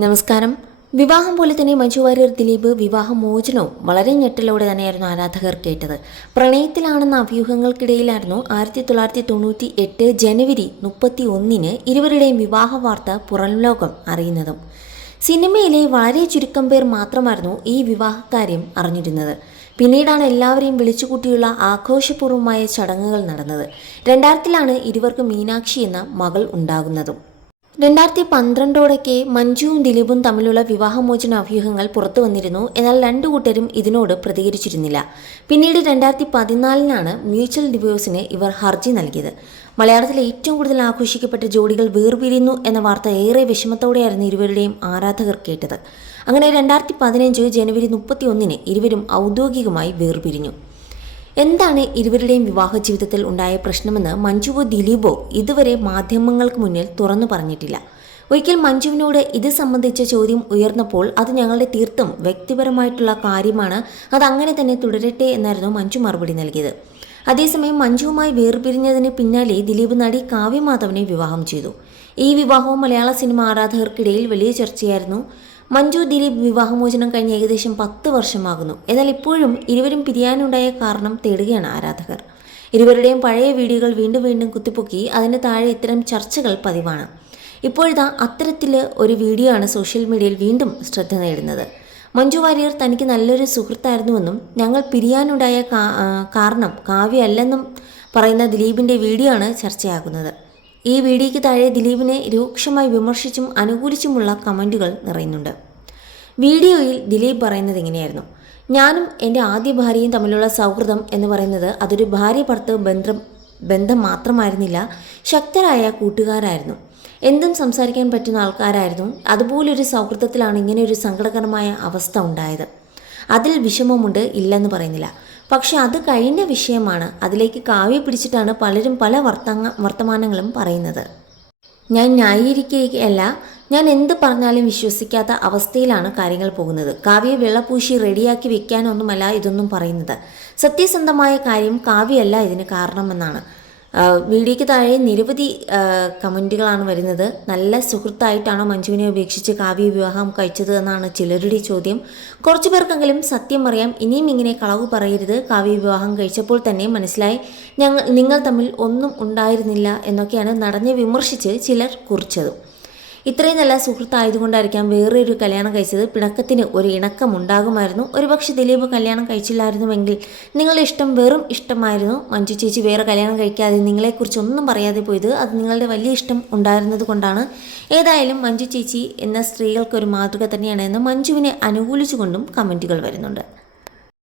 നമസ്കാരം. വിവാഹം പോലെ തന്നെ മഞ്ജു വാര്യർ ദിലീപ് വിവാഹമോചനവും വളരെ ഞെട്ടലോടെ തന്നെയായിരുന്നു ആരാധകർ കേട്ടത്. പ്രണയത്തിലാണെന്ന അഭ്യൂഹങ്ങൾക്കിടയിലായിരുന്നു 1998 ജനുവരി 31 ഇരുവരുടെയും വിവാഹ വാർത്ത പുറംലോകം അറിയുന്നതും. സിനിമയിലെ വളരെ ചുരുക്കം പേർ മാത്രമായിരുന്നു ഈ വിവാഹകാര്യം അറിഞ്ഞിരുന്നത്. പിന്നീടാണ് എല്ലാവരെയും വിളിച്ചുകൂട്ടിയുള്ള ആഘോഷപൂർവ്വമായ ചടങ്ങുകൾ നടന്നത്. 2000-ലാണ് ഇരുവർക്കും മീനാക്ഷി എന്ന മകൾ ഉണ്ടാകുന്നതും. 2012 മഞ്ജുവും ദിലീപും തമ്മിലുള്ള വിവാഹമോചന അഭ്യൂഹങ്ങൾ പുറത്തു വന്നിരുന്നു. എന്നാൽ രണ്ടു കൂട്ടരും ഇതിനോട് പ്രതികരിച്ചിരുന്നില്ല. പിന്നീട് 2014-ലാണ് മ്യൂച്വൽ ഡിവോഴ്സിന് ഇവർ ഹർജി നൽകിയത്. മലയാളത്തിലെ ഏറ്റവും കൂടുതൽ ആഘോഷിക്കപ്പെട്ട ജോഡികൾ വേർപിരിയുന്നു എന്ന വാർത്ത ഏറെ വിഷമത്തോടെയായിരുന്നു ഇരുവരുടെയും ആരാധകർ കേട്ടത്. അങ്ങനെ 2015 ജനുവരി 31 ഇരുവരും ഔദ്യോഗികമായി വേർപിരിഞ്ഞു. എന്താണ് ഇരുവരുടെയും വിവാഹ ജീവിതത്തിൽ ഉണ്ടായ പ്രശ്നമെന്ന് മഞ്ജുവോ ദിലീപോ ഇതുവരെ മാധ്യമങ്ങൾക്ക് മുന്നിൽ തുറന്നു പറഞ്ഞിട്ടില്ല. ഒരിക്കൽ മഞ്ജുവിനോട് ഇത് സംബന്ധിച്ച ചോദ്യം ഉയർന്നപ്പോൾ അത് ഞങ്ങളുടെ തീർത്തും വ്യക്തിപരമായിട്ടുള്ള കാര്യമാണ്, അതങ്ങനെ തന്നെ തുടരട്ടെ എന്നായിരുന്നു മഞ്ജു മറുപടി നൽകിയത്. അതേസമയം മഞ്ജുവുമായി വേർപിരിഞ്ഞതിന് പിന്നാലെ ദിലീപ് നടി കാവ്യ മാധവനെ വിവാഹം ചെയ്തു. ഈ വിവാഹവും മലയാള സിനിമ ആരാധകർക്കിടയിൽ വലിയ ചർച്ചയായിരുന്നു. മഞ്ജു ദിലീപ് വിവാഹമോചനം കഴിഞ്ഞ് ഏകദേശം 10 വർഷമാകുന്നു. എന്നാൽ ഇപ്പോഴും ഇരുവരും പിരിയാനുണ്ടായ കാരണം തേടുകയാണ് ആരാധകർ. ഇരുവരുടെയും പഴയ വീഡിയോകൾ വീണ്ടും വീണ്ടും കുത്തിപ്പൊക്കി അതിന് താഴെ ഇത്തരം ചർച്ചകൾ പതിവാണ്. ഇപ്പോഴിതാ അത്തരത്തിൽ ഒരു വീഡിയോ ആണ് സോഷ്യൽ മീഡിയയിൽ വീണ്ടും ശ്രദ്ധ നേടുന്നത്. മഞ്ജു വാര്യർ തനിക്ക് നല്ലൊരു സുഹൃത്തായിരുന്നുവെന്നും ഞങ്ങൾ പിരിയാനുണ്ടായ കാരണം കാവ്യ അല്ലെന്നും പറയുന്ന ദിലീപിൻ്റെ വീഡിയോ ആണ് ചർച്ചയാകുന്നത്. ഈ വീഡിയോയ്ക്ക് താഴെ ദിലീപിനെ രൂക്ഷമായി വിമർശിച്ചും അനുകൂലിച്ചുമുള്ള കമൻറ്റുകൾ നിറയുന്നുണ്ട്. വീഡിയോയിൽ ദിലീപ് പറയുന്നത് ഇങ്ങനെയായിരുന്നു: ഞാനും എൻ്റെ ആദ്യ ഭാര്യയും തമ്മിലുള്ള സൗഹൃദം എന്ന് പറയുന്നത് അതൊരു ഭാര്യ ഭർത്തൃ ബന്ധം മാത്രമായിരുന്നില്ല, ശക്തരായ കൂട്ടുകാരായിരുന്നു, എന്തും സംസാരിക്കാൻ പറ്റുന്ന ആൾക്കാരായിരുന്നു. അതുപോലൊരു സൗഹൃദത്തിലാണ് ഇങ്ങനെയൊരു സങ്കടകരമായ അവസ്ഥ ഉണ്ടായത്. അതിൽ വിഷമമുണ്ട്, ഇല്ലെന്ന് പറയുന്നില്ല. പക്ഷെ അത് കഴിഞ്ഞ വിഷയമാണ്. അതിലേക്ക് കാവ്യ പിടിച്ചിട്ടാണ് പലരും പല വർത്തമാനങ്ങളും പറയുന്നത്. ഞാൻ ന്യായീകരിക്കുകയല്ല, ഞാൻ എന്ത് പറഞ്ഞാലും വിശ്വസിക്കാത്ത അവസ്ഥയിലാണ് കാര്യങ്ങൾ പോകുന്നത്. കാവ്യ വെള്ളപൂശി റെഡിയാക്കി വെക്കാനൊന്നുമല്ല ഇതൊന്നും പറയുന്നത്. സത്യസന്ധമായ കാര്യം കാവ്യയല്ല ഇതിന് കാരണമെന്നാണ്. വീഡിയോയ്ക്ക് താഴെ നിരവധി കമൻറ്റുകളാണ് വരുന്നത്. നല്ല സുഹൃത്തായിട്ടാണോ മഞ്ജുവിനെ ഉപേക്ഷിച്ച് കാവ്യ വിവാഹം കഴിച്ചത് എന്നാണ് ചിലരുടെ ചോദ്യം. കുറച്ചു പേർക്കെങ്കിലും സത്യം അറിയാം. ഇനിയും ഇങ്ങനെ കളവ് പറയരുത്. കാവ്യ വിവാഹം കഴിച്ചപ്പോൾ തന്നെ മനസ്സിലായി നിങ്ങൾ തമ്മിൽ ഒന്നും ഉണ്ടായിരുന്നില്ല എന്നൊക്കെയാണ് നടന്ന് വിമർശിച്ച് ചിലർ കുറിച്ചത്. ഇത്രയും നല്ല സുഹൃത്തായതുകൊണ്ടായിരിക്കാം വേറൊരു കല്യാണം കഴിച്ചത്. പിണക്കത്തിന് ഒരു ഇണക്കമുണ്ടാകുമായിരുന്നു. ഒരുപക്ഷെ ദിലീപ് കല്യാണം കഴിച്ചില്ലായിരുന്നുവെങ്കിൽ നിങ്ങളുടെ ഇഷ്ടം വെറും ഇഷ്ടമായിരുന്നു. മഞ്ജു ചേച്ചി വേറെ കല്യാണം കഴിക്കാതെ നിങ്ങളെക്കുറിച്ചൊന്നും പറയാതെ പോയത് അത് നിങ്ങളുടെ വലിയ ഇഷ്ടം ഉണ്ടായിരുന്നത് കൊണ്ടാണ്. ഏതായാലും മഞ്ജു ചേച്ചി എന്ന സ്ത്രീകൾക്കൊരു മാതൃക തന്നെയാണ് എന്ന് മഞ്ജുവിനെ അനുകൂലിച്ചുകൊണ്ടും കമൻറ്റുകൾ വരുന്നുണ്ട്.